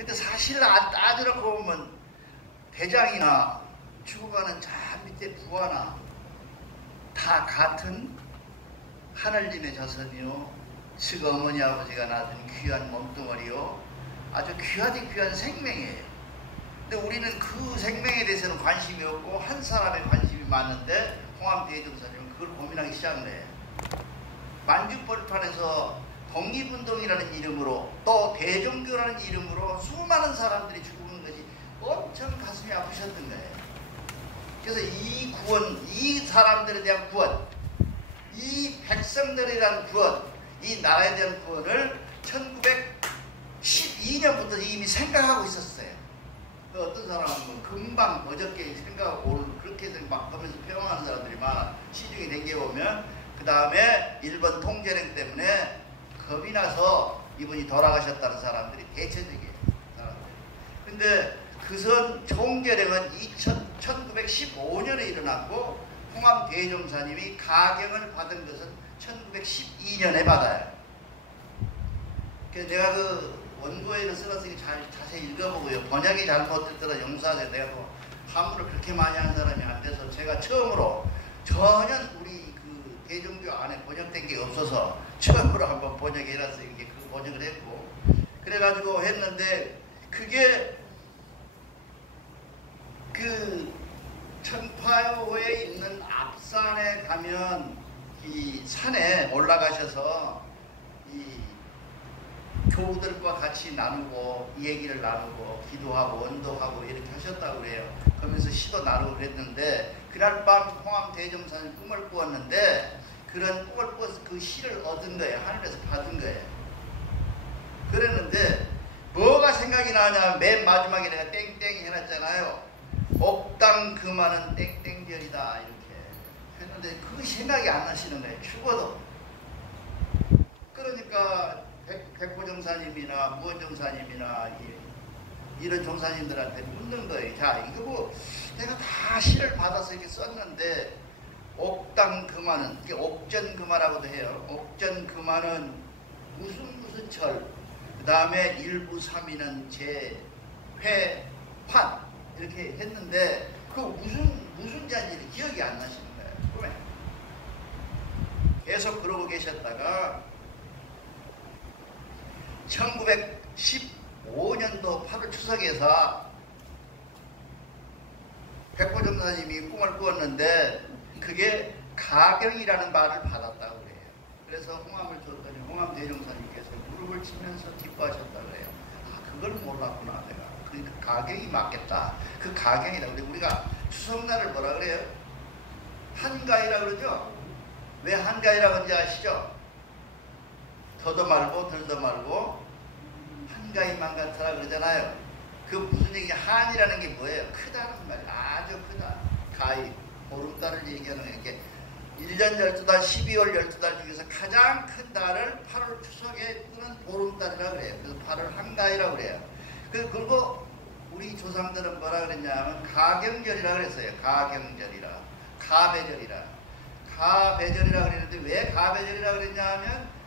근데 사실 따지라고 보면 대장이나 죽어가는 저 밑에 부하나 다 같은 하늘님의 자손이요, 즉 어머니 아버지가 낳은 귀한 몸뚱어리요, 아주 귀한 생명이에요. 근데 우리는 그 생명에 대해서는 관심이 없고 한 사람에 관심이 많은데 홍암대종사님은 그걸 고민하기 시작을 해요. 만주벌판에서 독립운동이라는 이름으로 또 대종교라는 이름으로 수많은 사람들이 죽는 것이 엄청 가슴이 아프셨던 거예요. 그래서 이 구원, 이 사람들에 대한 구원, 이 백성들에 대한 구원, 이 나라에 대한 구원을 1912년부터 이미 생각하고 있었어요. 어떤 사람은 금방 어저께 생각하고 오늘 그렇게 해서 막 하면서 표현하는 사람들이 많아. 시중에 댕겨보면 그 다음에 일본 통제령 때문에 겁이 나서 이분이 돌아가셨다는 사람들이 대체적이에요. 근데 그선 통제령은 1915년에 일어났고 홍암대종사님이 가경을 받은 것은 1912년에 받아요. 그래서 내가 그 원고에는 써놨으니 자세히 읽어보고요. 번역이 잘못됐더라 용서하세요. 내가 뭐 한문을 그렇게 많이 한 사람이 안 돼서 제가 처음으로 전혀 우리 그 대종교 안에 번역된 게 없어서 처음으로 한번 번역해놨어요. 이게 그 번역을 했고 그래가지고 했는데 그게 그 청파효에 있는 앞산에 가면 이 산에 올라가셔서 이 교우들과 같이 나누고 얘기를 나누고 기도하고 원도하고 이렇게 하셨다고 그래요. 그러면서 시도 나누고 그랬는데 그날 밤 홍암대종사님 꿈을 꾸었는데 그런 꿈을 꾸어서 그 시를 얻은 거예요. 하늘에서 받은 거예요. 그랬는데 뭐가 생각이 나냐, 맨 마지막에 내가 땡땡 해놨잖아요. 옥당 그만은 땡땡절이다 이렇게 했는데 그 생각이 안 나시는 거예요. 죽어도. 그러니까 백보정사님이나 무언정사님이나 이런 종사님들한테 묻는 거예요. 자, 이거 뭐 내가 다 시를 받아서 이렇게 썼는데 옥당 그만은, 이게 옥전 그만하고도 해요. 옥전 그만은 무슨 철, 그 다음에 일부 삼위는 제회환 이렇게 했는데 그 무슨 잔지 기억이 안 나시는 거예요. 꿈에. 계속 그러고 계셨다가 1915년도 8월 추석에서 백보정사님이 꿈을 꾸었는데 그게 가경이라는 말을 받았다고 그래요. 그래서 홍암을 줬더니 홍암대종사님께서 무릎을 치면서 기뻐하셨다고 그래요. 아, 그걸 몰랐구나 내가. 그러니까 가경이 맞겠다. 그 가경이다. 근데 우리가 추석날을 뭐라 그래요? 한가위라 그러죠? 왜 한가위라고 하는지 아시죠? 더도 말고 덜도 말고 한가위만 같으라 그러잖아요. 그 무슨 얘기냐? 한이라는 게 뭐예요? 크다는 말이에요. 아주 크다. 가위, 보름달을 얘기하는 거예요. 이렇게 1년 12달, 12월 12달 중에서 가장 큰 달을 8월 추석에 뜨는 보름달이라고 그래요. 그래서 8월 한가위라고 그래요. 그리고 우리 조상들은 뭐라 그랬냐면 가경절이라 그랬어요. 가경절이라. 가배절이라. 가배절이라 그랬는데 왜 가배절이라 그랬냐 하면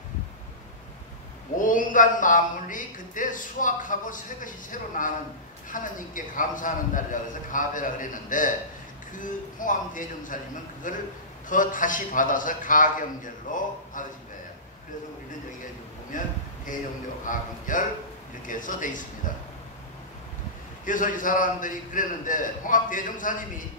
온갖 만물이 그때 수확하고 새 것이 새로 나는 하느님께 감사하는 날이라 그래서 가배라 그랬는데 그 홍암대종사님은 그거를 더 다시 받아서 가경절로 받으신 거예요. 그래서 우리는 여기에 보면 대종교 가경절 이렇게 써져 있습니다. 그래서 이 사람들이 그랬는데 홍암대종사님이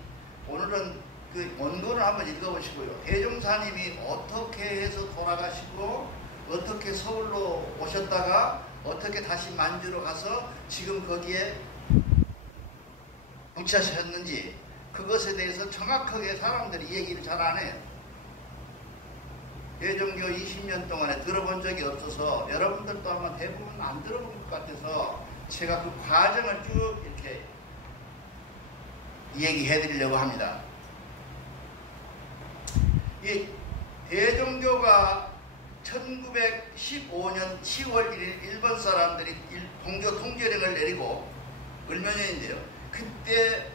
오늘은 그 원고를 한번 읽어보시고요. 대종사님이 어떻게 해서 돌아가시고 어떻게 서울로 오셨다가 어떻게 다시 만주로 가서 지금 거기에 묻혀셨는지 그것에 대해서 정확하게 사람들이 얘기를 잘 안 해요. 대종교 20년 동안에 들어본 적이 없어서 여러분들도 아마 대부분 안 들어본 것 같아서 제가 그 과정을 쭉 이렇게 얘기해 드리려고 합니다. 이 대종교가 1915년 10월 1일 일본 사람들이 동교 통제령을 내리고 얼마 년인데요. 그때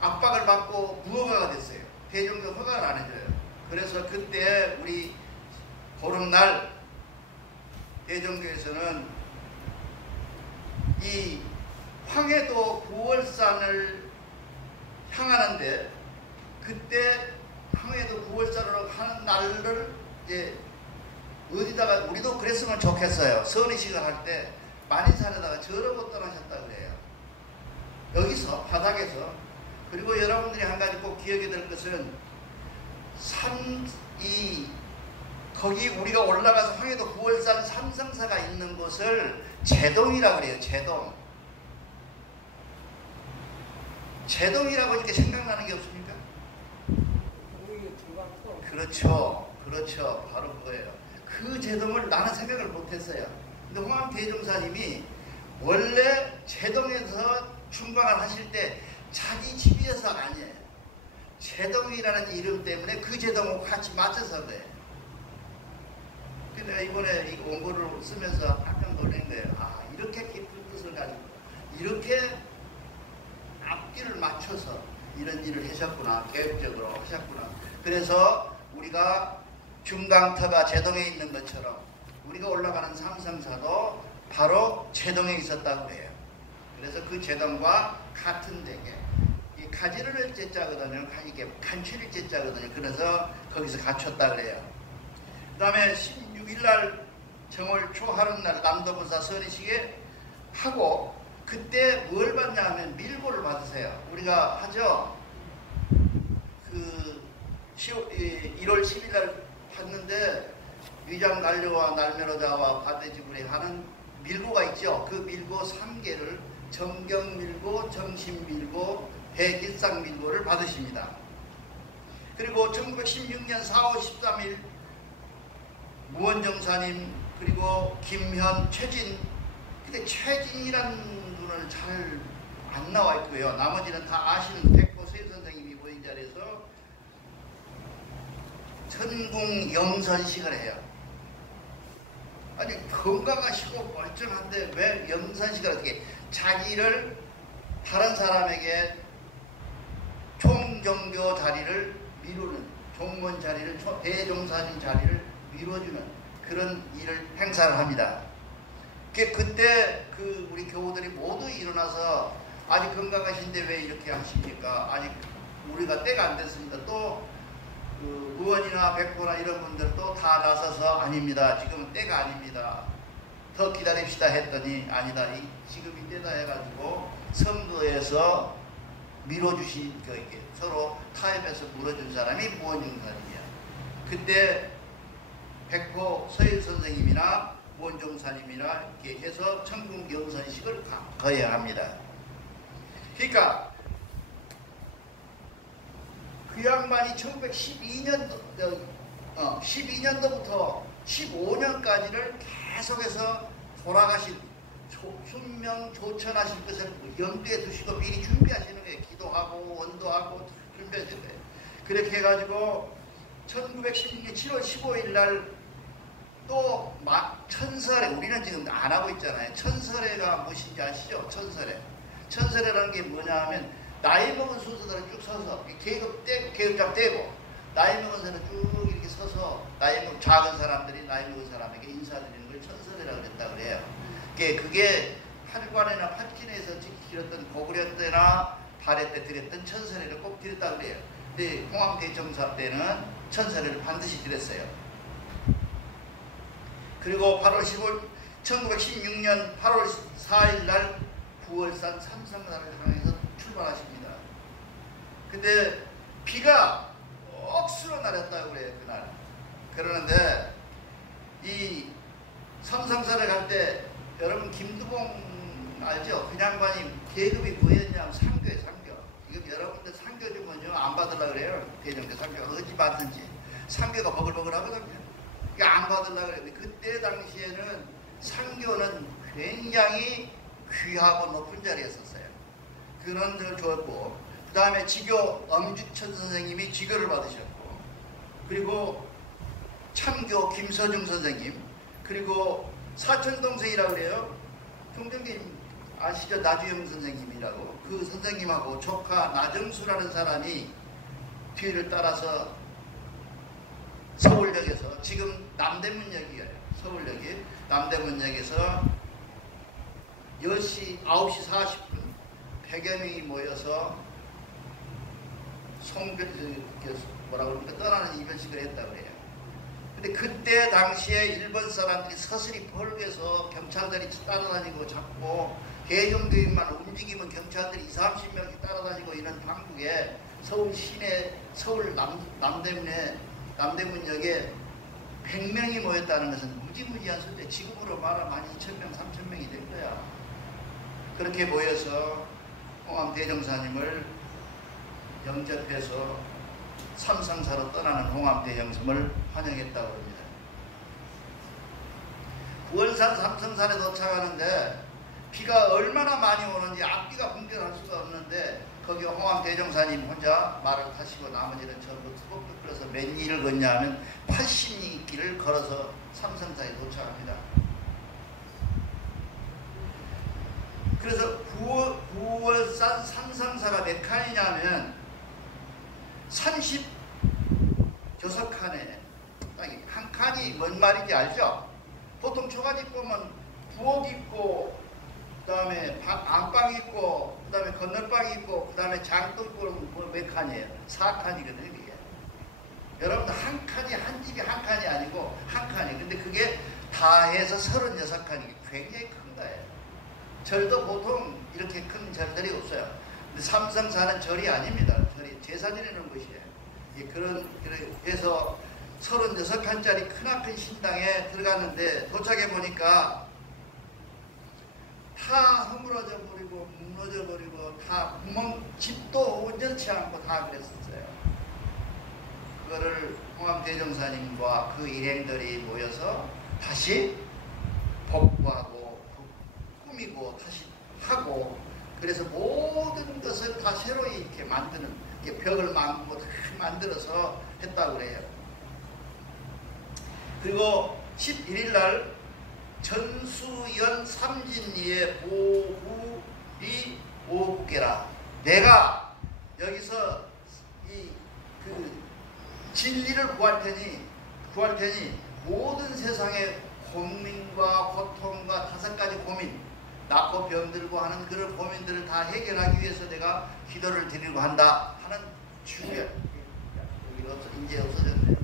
압박을 받고 무허가가 됐어요. 대종교 허가를 안 해줘요. 그래서 그때 우리 보름날 대종교에서는 이 황해도 9월산을 향하는데 그때 황해도 9월산으로 하는 날을 이제 어디다가 우리도 그랬으면 좋겠어요. 선의식을 할 때 만인산에다가 저러고 떠나셨다 그래요. 여기서 바닥에서. 그리고 여러분들이 한 가지 꼭 기억해야 될 것은 거기 우리가 올라가서 황해도 9월산 삼성사가 있는 곳을 제동이라고 그래요. 제동이라고 하니까 생각나는 게 없습니까? 그렇죠. 바로 그거예요. 그 제동을 나는 생각을 못했어요. 근데 홍암 대종사님이 원래 제동에서 충광을 하실 때 자기 집이어서 아니에요. 제동이라는 이름 때문에 그 제동하고 같이 맞춰서 그래요. 내가 이번에 이 원고를 쓰면서 약간 놀란 거예요. 아, 이렇게 깊은 뜻을 가지고 이렇게 앞뒤를 맞춰서 이런 일을 하셨구나. 계획적으로 하셨구나. 그래서 우리가 중강터가 제동에 있는 것처럼 우리가 올라가는 삼성사도 바로 제동에 있었다고 해요. 그래서 그 제동과 같은 데게 이 가지를 제자거든요. 이게 간추릴 제자거든요. 그래서 거기서 갖췄다 그래요. 그 다음에 16일날 정월 초하룻날 남도부사 선의식에 하고 그때 뭘 받냐 하면 밀고를 받으세요. 우리가 하죠. 그 1월 10일날 받는데 위장 난료와 날면허자와 바대지불에 하는 밀고가 있죠. 그 밀고 3개를 정경밀고, 정신밀고, 배길상밀고를 받으십니다. 그리고 1916년 4월 13일 무원정사님 그리고 김현, 최진. 근데 최진이라는 분은 잘 안 나와 있고요. 나머지는 다 아시는 백보 세 선생님이 모인 자리에서 천궁 영선식을 해요. 아니 건강하시고 멀쩡한데 왜 영선식을 어떻게 자기를 다른 사람에게 총정교 자리를 미루는 종문 자리를 대종사님 자리를 미뤄주는 그런 일을 행사를 합니다. 그때 우리 교우들이 모두 일어나서 아직 건강하신데 왜 이렇게 하십니까? 아직 우리가 때가 안 됐습니다. 또 의원이나 백보나 이런 분들도 다 나서서 아닙니다. 지금은 때가 아닙니다. 더 기다립시다 했더니 아니다. 지금이 때다 해가지고 선거에서 밀어주신 이렇게 서로 타협해서 물어준 사람이 무원정사님이야. 그때 백보 서일 선생님이나 무원정사님이나 이렇게 해서 천궁 영선식을 거해야 합니다. 그러니까 그 양반이 12년도부터 15년까지를 계속해서 돌아가실 순명조천하실 것을 염두에 두시고 미리 준비하시는 거예요. 기도하고 원도하고 준비하시는 거예요. 그렇게 해가지고 1916년 7월 15일 날 또 천설회, 우리는 지금 안 하고 있잖아요. 천설회가 무엇인지 아시죠? 천설회라는 게 뭐냐 하면 나이 먹은 순서대로 쭉 서서 계급장 떼고 나이 먹은 사람은 쭉 이렇게 서서 작은 사람들이 나이 먹은 사람에게 인사드리는 걸 천설회라고 그랬다고 그래요. 그게 팔관이나 팔진에서 지켰던 고구려 때나 발해 때 드렸던 천설회를 꼭 드렸다고 그래요. 근데 홍암대정사 때는 천설회를 반드시 드렸어요. 그리고 1916년 8월 4일 날 부월산 삼성사를 향해서 출발하십니다. 근데 비가 억수로 내렸다고 그래요, 그날. 그러는데 이 삼성사를 갈 때 여러분 김두봉 알죠? 그 양반이 계급이 뭐였냐면 상교예요, 상교. 이거 여러분들 상교 주면요 안 받으려고 그래요. 대정대 상교가 어찌 받든지 상교가 버글버글하거든요. 안 받으려고 그래요. 그때 당시에는 상교는 굉장히 귀하고 높은 자리에 섰어요. 그런 점을 좋았고, 그 다음에 지교 엄주천 선생님이 지교를 받으셨고, 그리고 참교 김서중 선생님, 그리고 사촌동생이라고 그래요. 총장님 아시죠? 나주영 선생님이라고. 그 선생님하고 조카 나정수라는 사람이 뒤를 따라서 서울역에서, 지금 남대문역이에요. 서울역이 남대문역에서 9시 40분 100여 명이 모여서 뭐라고 그러니까 떠나는 이변식을 했다고 그래요. 근데 그때 당시에 일본 사람들이 서슬이 벌게서 경찰들이 따라다니고 잡고 개정교인만 움직이면 경찰들이 20-30명이 따라다니고 이런 방국에 서울 시내 서울 남대문역에 100명이 모였다는 것은 무지무지한 수인데 지금으로 말하면 12,000명, 3,000명이 될 거야. 그렇게 모여서 홍암 대종사님을 영접해서 삼성사로 떠나는 홍암 대종섬을 환영했다고 합니다. 구월산 삼성산에 도착하는데 비가 얼마나 많이 오는지 앞비가 분별할 수가 없는데 거기 홍암 대종사님 혼자 말을 타시고 나머지는 전부 투복도 끌어서 몇 리를 걷냐 하면 80리 길을 걸어서 삼성사에 도착합니다. 그래서 구월산 삼성사가 몇 칸이냐면 36칸에 한 칸이 뭔 말인지 알죠? 보통 초가집 보면 부엌 있고 그 다음에 안방 있고 그 다음에 건널방 있고 그 다음에 장도 있고 몇 칸이에요? 4칸이거든요. 이게. 여러분들 한 칸이 한 집이 한 칸이 아니고 한 칸이 근데 그게 다 해서 36칸이 굉장히 큰 거예요. 절도 보통 이렇게 큰 절들이 없어요. 근데 삼성사는 절이 아닙니다. 절이 제사 지내는 곳이에요. 그래서 36칸짜리 크나큰 신당에 들어갔는데 도착해 보니까 다 허물어져 버리고 무너져 버리고 다 집도 온전치 않고 다 그랬었어요. 그거를 홍암 대종사님과 그 일행들이 모여서 다시 복구하고 꾸미고 다시 하고 그래서 모든 것을 다 새로이 이렇게 만드는 벽을 만들고 다 만들어서 했다고 그래요. 그리고 11일 날 전수연 삼진리의 보후리 오국계라 내가 여기서 그 진리를 구할 테니 모든 세상의 고민과 고통과 5가지 고민 낳고 병들고 하는 그런 고민들을 다 해결하기 위해서 내가 기도를 드리려고 한다 하는 주련 이제 없어졌네요.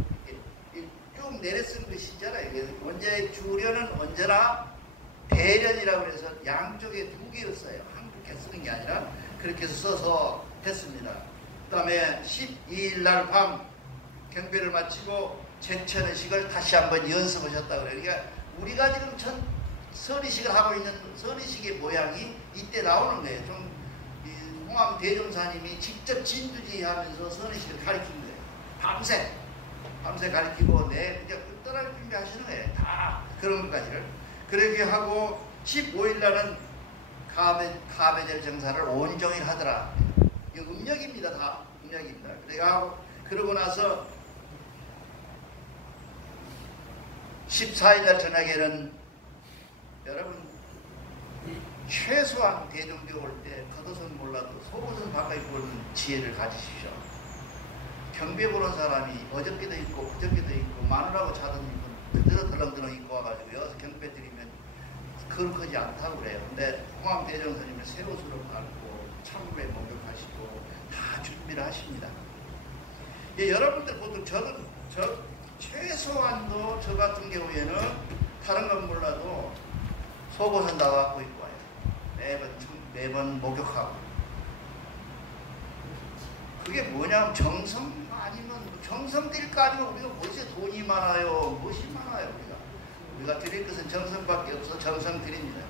쭉 내려 쓴 것이잖아요. 원제의 주련은 언제나 대련이라고 해서 양쪽에 2개였어요. 한국에 쓰는 게 아니라 그렇게 해서 써서 했습니다. 그 다음에 12일 날 밤 경배를 마치고 제천의식을 다시 한번 연습하셨다고 그래요. 그러니까 우리가 지금 선의식을 하고 있는 선의식의 모양이 이때 나오는 거예요. 좀 홍암 대종사님이 직접 진두지휘하면서 선의식을 가르친 거예요. 밤새 가르치고 그냥 끝단할 준비하시는 거예요. 다 그런 것까지를 그렇게 하고 15일 날은 가배절 정사를 온종일 하더라. 이거 음력입니다. 다 음력입니다. 그러고 나서 14일 날 저녁에는 여러분 최소한 대종교 올 때 겉옷은 몰라도 속옷은 바꿔 입고 오는 지혜를 가지십시오. 경배 보는 사람이 어저께도 있고 그저께도 있고 마누라고 자던 입은 그대로 덜렁덜렁 입고 와가지고 여기서 경배 드리면 그렇지 않다고 그래요. 근데 홍암 대종사님은 새 옷으로 갈고 참부에 목욕하시고 다 준비를 하십니다. 여러분들 보통 최소한도 저 같은 경우에는 다른 건 몰라도 속옷은 다 갖고 입고 와요. 매번 목욕하고. 그게 뭐냐면 정성 아니면 정성 드릴 거 아니면 우리가 무엇이 돈이 많아요. 무엇이 많아요. 우리가 드릴 것은 정성밖에 없어. 정성 드립니다.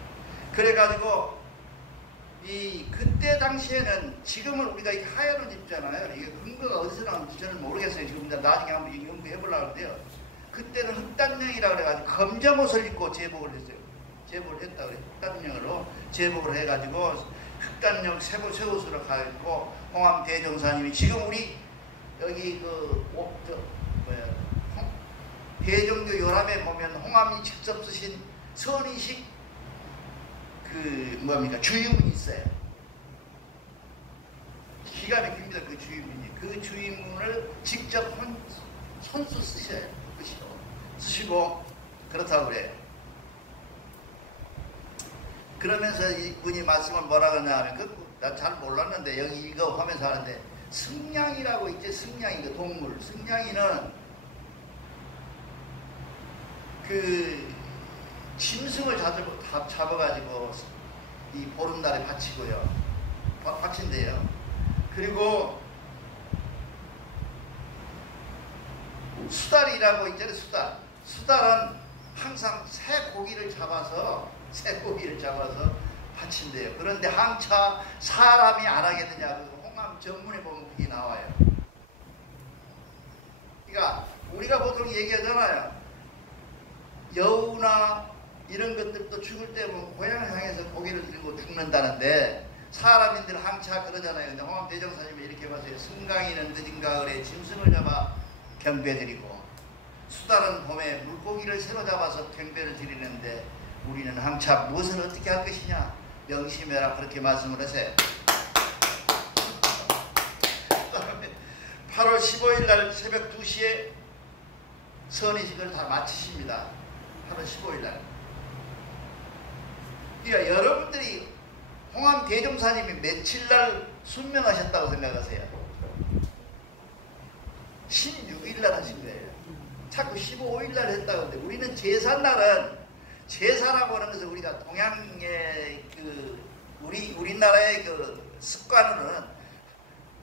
그래가지고 그때 당시에는 지금은 우리가 이 하얀 옷 입잖아요. 이게 근거가 어디서 나오는지 저는 모르겠어요. 지금 나중에 한번 연구해보려고 하는데요. 그때는 흑단령이라고 해가지고 검정 옷을 입고 제복을 했어요. 제복을 했다고 그래요. 흑단령으로 제복을 해가지고 흑단령 새 옷으로 가있고 홍암 대종사님이 지금 우리 여기 대종교 요람에 보면 홍암이 직접 쓰신 선의식 주의문이 있어요. 기가 막힙니다. 그 주의문이. 그 주의문을 직접 손수 쓰시고 그렇다고 그래요. 그러면서 이분이 말씀을 뭐라 그러냐 하면 나 잘 몰랐는데 여기 이거 하면서 하는데 승냥이라고 있지. 승냥이 그 동물. 승냥이는 그 짐승을 잡아가지고 이 보름날에 바치고요. 바친대요. 그리고 수달이라고 있잖아요. 수달은 항상 새 고기를 잡아서 바친대요. 그런데 항차 사람이 안 하게 되냐고 홍암 전문에 보면 그게 나와요. 그러니까 우리가 보통 얘기하잖아요. 여우나 이런 것들도 죽을 때 보면 고향을 향해서 고개를 들고 죽는다는데 사람인들 항차 그러잖아요. 근데 홍암 대종사님이 이렇게 봤어요. 승강이는 늦은 가을에 짐승을 잡아 경배드리고 수달은 봄에 물고기를 새로 잡아서 경배를 드리는데 우리는 항차 무엇을 어떻게 할 것이냐 명심해라 그렇게 말씀을 하세요. 8월 15일 날 새벽 2시에 선의식을 다 마치십니다. 8월 15일 날. 그러니까 여러분들이 홍암 대종사님이 며칠 날 순명하셨다고 생각하세요? 16일 날 하신 거예요. 자꾸 15일 날 했다고 하는데 우리는 제삿날은 제사라고 하는 것은 우리가 동양의 우리나라의 그 습관으로는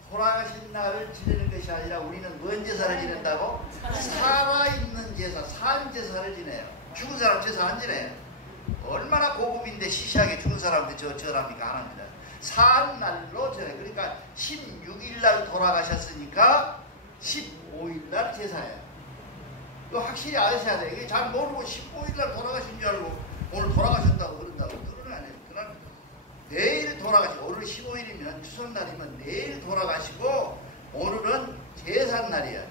돌아가신 날을 지내는 것이 아니라 우리는 뭔 제사를 지낸다고? 살아있는 제사, 산 제사를 지내요. 죽은 사람 제사 안 지내요. 얼마나 고급인데 시시하게 죽은 사람한테 절합니까? 안 합니다. 산 날로 전해. 그러니까 16일 날 돌아가셨으니까 15일 날 제사예요. 이거 확실히 아셔야 돼요. 이게 잘 모르고 15일 날 돌아가신 줄 알고 오늘 돌아가셨다고 그런다고 그러는 아니에요. 그날 내일 돌아가시고 오늘 15일이면 추석날이면 내일 돌아가시고 오늘은 제삿날이에요.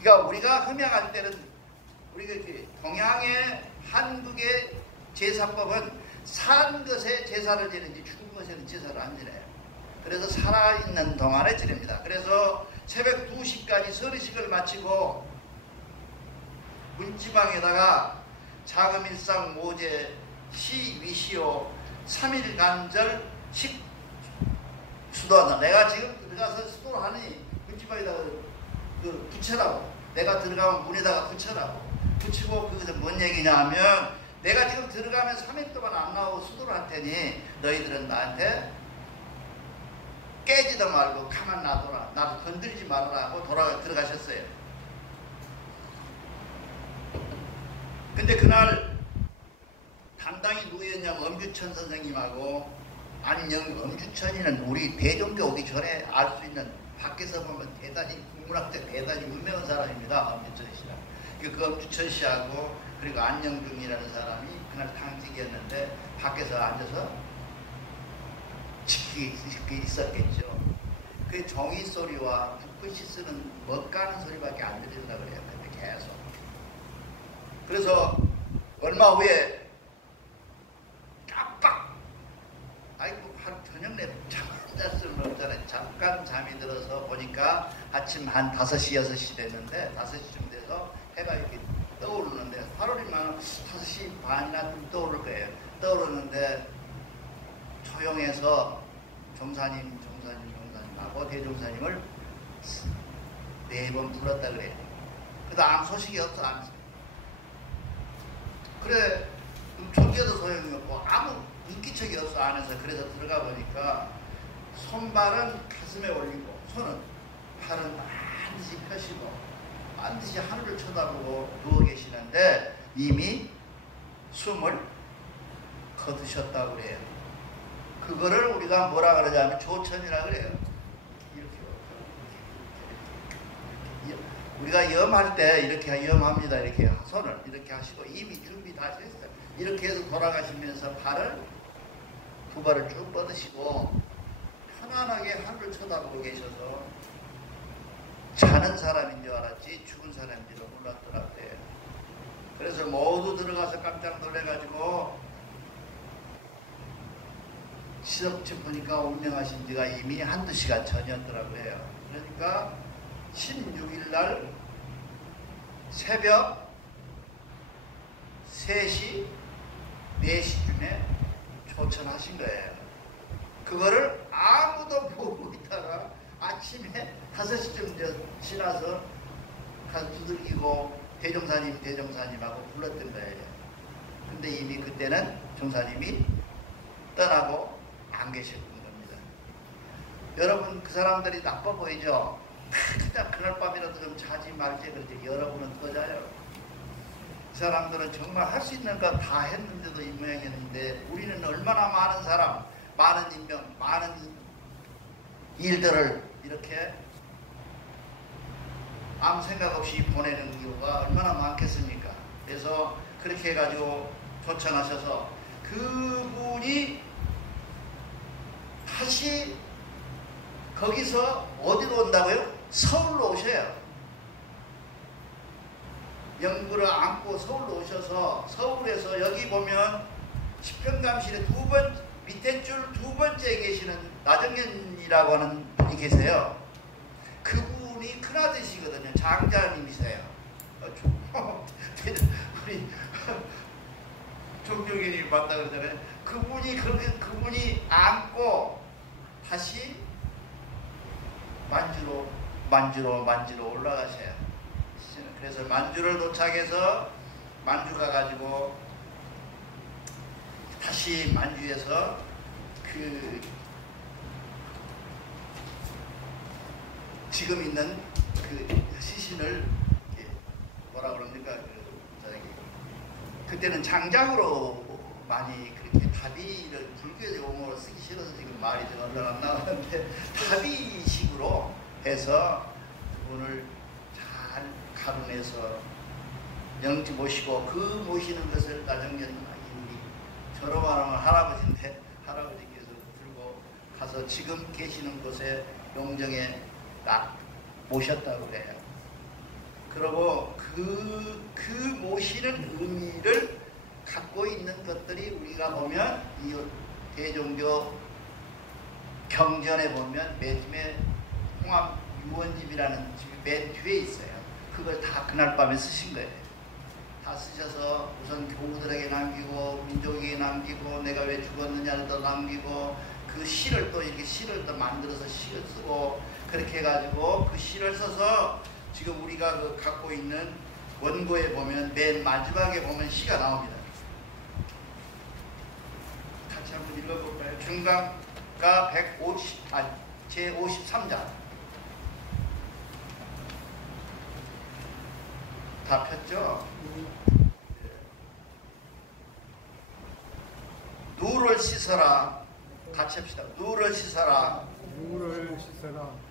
그러니까 우리가 흠양할 때는 우리가 이렇게 동양의 한국의 제사법은 산 것에 제사를 지내지 죽은 것에는 제사를 안 지내요. 그래서 살아있는 동안에 지냅니다. 그래서 새벽 2시까지 서리식을 마치고 문지방에다가 자금일상 모제 시위시오 3일 간절 수도한다. 내가 지금 들어가서 수도를 하니 문지방에다가 그 붙여라고. 내가 들어가면 문에다가 붙여라고. 붙이고 그것은 뭔 얘기냐 하면 내가 지금 들어가면 3일 동안 안 나오고 수도를 할 테니 너희들은 나한테 깨지도 말고 가만 놔둬라. 나도 건드리지 말아라 하고 들어가셨어요. 근데 그날 담당이 누구였냐면 엄주천 선생님하고 엄주천이는 우리 대종교 오기 전에 알 수 있는 밖에서 보면 대단히 국문학적 대단히 유명한 사람입니다. 엄주천 씨랑. 그 엄주천 씨하고 그리고 안영중이라는 사람이 그날 당직이었는데 밖에서 앉아서 지키고 있었겠죠. 그 종이 소리와 붓글씨 쓰는 먹가는 소리밖에 안 들린다 그래요. 근데 계속. 그래서 얼마 후에 깜빡 아이고 하루 저녁 내 잠깐 잘 수는 없잖아요. 잠깐 잠이 들어서 보니까 아침 한 5시 6시 됐는데 5시쯤 돼서 해가 이렇게 떠오르는데 8월이면 5시 반이나 떠오를 거예요. 떠오르는데 조용해서 종사님하고 대종사님을 4번 불렀다 그래요. 그래도 아무 소식이 없어. 그래 존재도 소용이 없고 아무 인기척이 없어 안에서. 그래서 들어가 보니까 손발은 가슴에 올리고 손은 팔은 반드시 펴시고 반드시 하늘을 쳐다보고 누워 계시는데 이미 숨을 거두셨다고 그래요. 그거를 우리가 뭐라 그러냐면 조천이라 그래요. 이렇게 우리가 염할 때 이렇게 염합니다. 이렇게 손을 이렇게 하시고 이미 준비 다 하셨어요. 이렇게 해서 돌아가시면서 두 발을 쭉 뻗으시고 편안하게 하늘을 쳐다보고 계셔서 자는 사람인 줄 알았지 죽은 사람인 줄 몰랐더라고요. 그래서 모두 들어가서 깜짝 놀래가지고 시덥지 보니까 운명하신 지가 이미 1~2시간 전이었더라고요. 그러니까 16일 날 새벽 3시, 4시쯤에 조천하신 거예요. 그거를 아무도 모르고 있다가 아침에 5시쯤 지나서 가서 두들기고 대종사님하고 불렀던 거예요. 근데 이미 그때는 종사님이 떠나고 안 계셨던 겁니다. 여러분, 그 사람들이 나빠 보이죠? 그냥 그날 밤이라도 좀 자지 말지 그러지. 여러분은 더 자요. 그 사람들은 정말 할 수 있는 거 다 했는데도 이 모양이었는데, 우리는 얼마나 많은 사람, 많은 인명, 많은 일들을 이렇게 아무 생각 없이 보내는 이유가 얼마나 많겠습니까? 그래서 그렇게 해가지고 조천하셔서 그분이 다시 거기서 어디로 온다고요? 서울로 오셔요. 영구를 안고 서울로 오셔서, 서울에서 여기 보면 십평감실에 밑에 줄 두 번째에 계시는 나정년이라고 하는 분이 계세요. 그분이 큰아드시거든요. 장자님이세요. 우리 종종이님 봤다 그러잖아요. 그분이 안고 다시 만주로 올라가셔요. 그래서 만주를 도착해서 만주 가가지고 다시 만주에서 그 지금 있는 그 시신을 뭐라 그럽니까? 그때는 장작으로 많이 그렇게 다비를 불교의 용어로 쓰기 싫어서 지금 말이 좀 얼른 안 나오는데 다비식으로 해서 그분을 잘 가run해서 영지 모시고, 그 모시는 것을 나정년 저러마는 할아버지인데 할아버지께서 들고 가서 지금 계시는 곳에 용정에 딱 모셨다고 그래요. 그리고 그 모시는 의미를 갖고 있는 것들이 우리가 보면 이 대종교 경전에 보면 맨 뒤에 홍암 유원집이라는 집이 맨 뒤에 있어요. 그걸 다 그날 밤에 쓰신 거예요. 다 쓰셔서 우선 교우들에게 남기고 민족에게 남기고 내가 왜 죽었느냐를 또 남기고, 그 시를 또 이렇게 시를 또 만들어서 시를 쓰고, 그렇게 해가지고 그 시를 써서 지금 우리가 그 갖고 있는 원고에 보면 맨 마지막에 보면 시가 나옵니다. 같이 한번 읽어볼까요? 중강가 제53장 다 폈죠? 누를 씻어라. 같이 합시다. 누를 씻어라.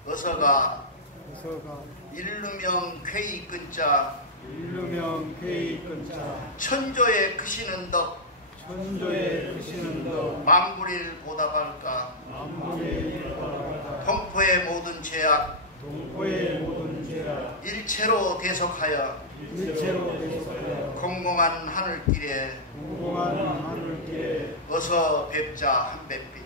어서가 일루명 쾌히 끈자 천조에 크시는 덕 만불일 보답할까. 동포의 모든 죄악 일체로 대속하여 공공한 하늘길에 어서 뵙자 한뱃빛.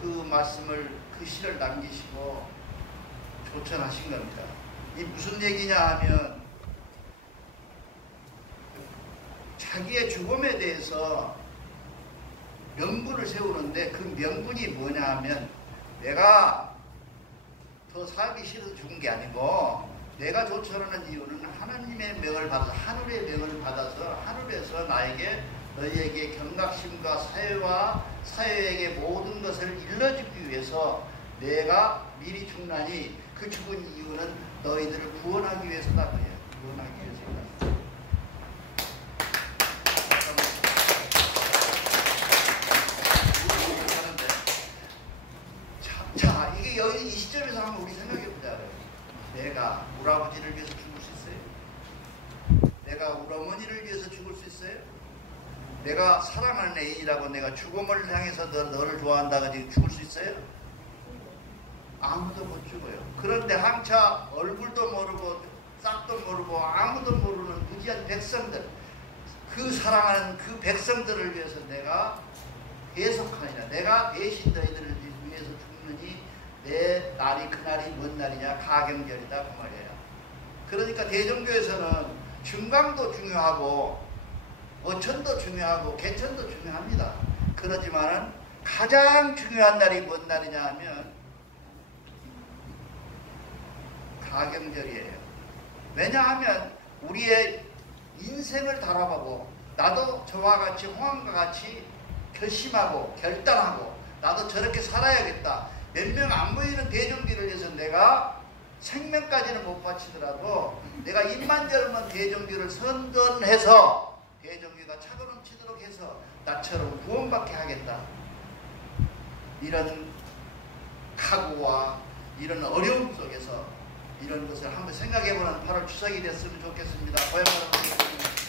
그 말씀을, 그 시를 남기시고 조천하신 겁니다. 이 무슨 얘기냐 하면, 자기의 죽음에 대해서 명분을 세우는데, 그 명분이 뭐냐 하면, 내가 더 살기 싫어서 죽은 게 아니고, 내가 조천하는 이유는 하나님의 명을 받아서, 하늘의 명을 받아서 하늘에서 나에게, 너희에게 경각심과 사회에게 모든 것을 일러주기 위해서 내가 미리 죽나니, 그 죽은 이유는 너희들을 구원하기 위해서다. 구원하기 위해서다. 자, 이게 여기 이 시점에서 한번 우리 생각해보자. 내가 우리 아버지를 위해서 죽을 수 있어요? 내가 우리 어머니를 위해서 죽을 수 있어요? 내가 사랑하는 애인이라고 내가 죽음을 향해서 너를 좋아한다고 죽을 수 있어요? 아무도 못 죽어요. 그런데 한차 얼굴도 모르고 싹도 모르고 아무도 모르는 무지한 백성들, 그 사랑하는 그 백성들을 위해서 내가 대속하니라. 내가 대신 너희들을 위해서 죽느니 내 날이 그날이 뭔 날이냐? 가경절이다 그 말이에요. 그러니까 대종교에서는 중강도 중요하고 어천도 중요하고 개천도 중요합니다. 그러지만은 가장 중요한 날이 뭔 날이냐 하면 가경절이에요. 왜냐하면 우리의 인생을 돌아보고 나도 저와 같이 홍암과 같이 결심하고 결단하고 나도 저렇게 살아야겠다. 몇 명 안 보이는 대종기를 위해서 내가 생명까지는 못 바치더라도 내가 입만 열면 대종기를 선전해서 대종기가 차고 넘치도록 해서 나처럼 구원받게 하겠다. 이런 각오와 이런 어려움 속에서 이런 것을 한번 생각해보는 8월 추석이 됐으면 좋겠습니다. 고향 여러분.